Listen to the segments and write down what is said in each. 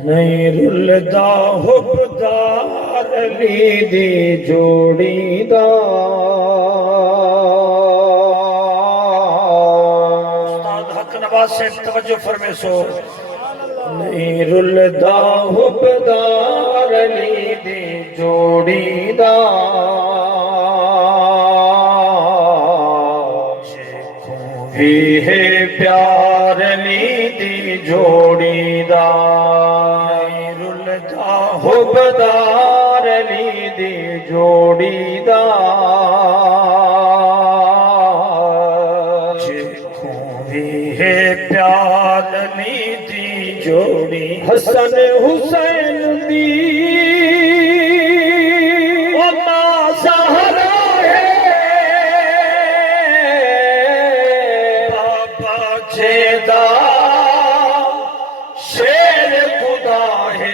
نہیں رلدا حبدار علی دی جوڑی دا استاد حق نواز سے توجہ فرمے سو نہیں رلدا حبدار علی دی جوڑی دا بھی ہے پیار علی دی جوڑی دا رلدا حبدار علی دی جوڑی دا بھی ہے پیار علی دی جوڑی حسن حسین دی شیر خدا ہے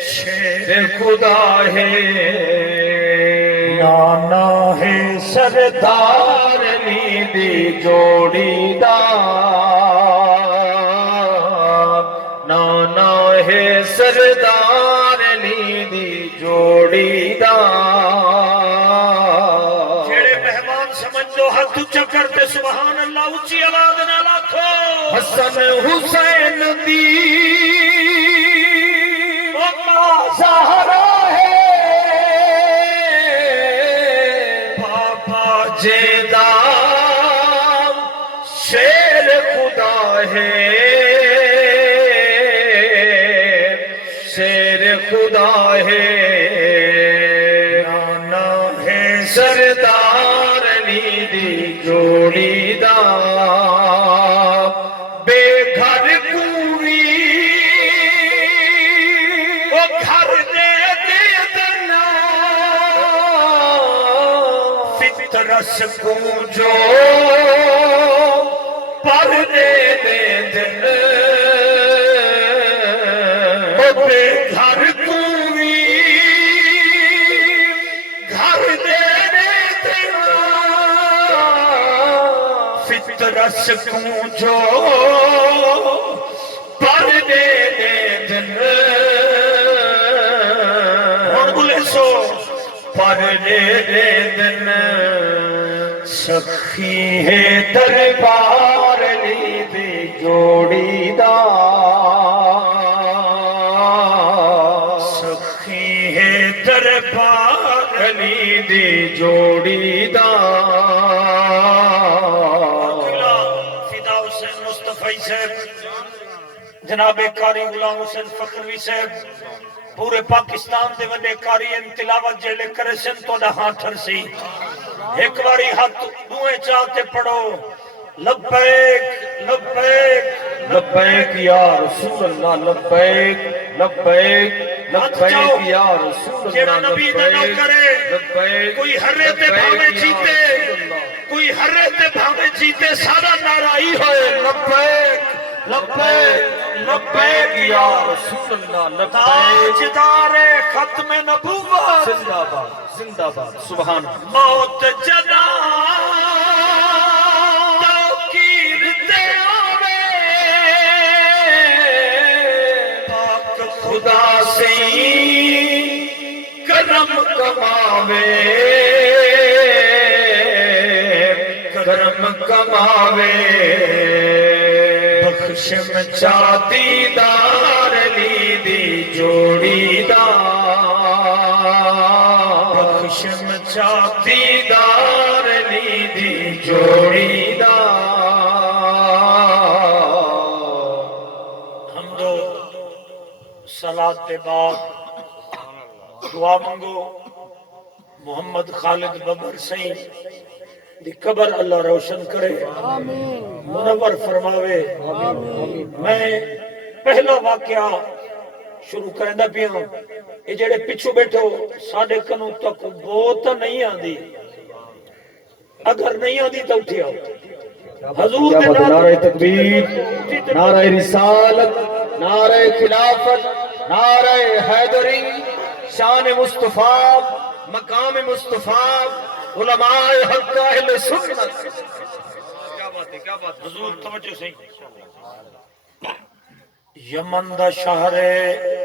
شیر خدا ہے نانا ہے سردار علی دی جوڑی دا نانا ہے سردار علی دی جوڑی دا ہاتھ اچھا کرتے سبحان اللہ اچھی آواز نہ لاکھو حسن حسین دی سہارا ہے پاپا جیدہ شیر خدا ہے شیر خدا ہے نانا ہے سردار جوڑی دا بے گھر کوری او گھر دے دینا فطرس کو جو پر دے دن او بے گھر کوری گھر دے رس کوں جو پر دے دن اور بولے سو پر دے دن سخی ہے دربار علی دی جوڑی دا سخی ہے دربار علی دی جوڑی دا جناب قاری غلام حسین فخروی صاحب پورے پاکستان دے وڈے قاری تلاوت جیلے کرے سن تو دا ہاتھر سی ایک باری ہاتھ دوئے چاہتے پڑھو لبیک لبیک لبیک یا رسول اللہ لبیک لبیک لبیک یا رسول اللہ نبی دا نہ کرے کوئی ہرے تے بھاوے جیتے کوئی ہرے تے بھاوے جیتے سارا نارائی ہوئے لبیک لبیک لبیک یا رسول اللہ لبیک تاجدار ختم نبوت زندہ باد زندہ باد سبحان موت جدا توقیر تے آوے پاک خدا سے کرم کماوے کرم کماوے بخشم چاہتی دار علی دی جوڑی دا بخشم چاہتی دار علی دی جوڑی دا حمدو صلاة کے بعد دعا منگو محمد خالد ببر سین دی قبر اللہ روشن کرے منور فرماوے میں پہلا واقعہ شروع کرنا پیا یہ جڑے پچھو بیٹھو ساڑھے کنوں تک بہت نہیں آدھی اگر نہیں آدھی تو اٹھیا حضور نعرہ تکبیر نعرہ رسالت نعرہ خلافت نعرہ حیدری شان مصطفیٰ مقام مصطفیٰ علماء حق اہل سنت حضور توجہ سے یمن دا شہر ہے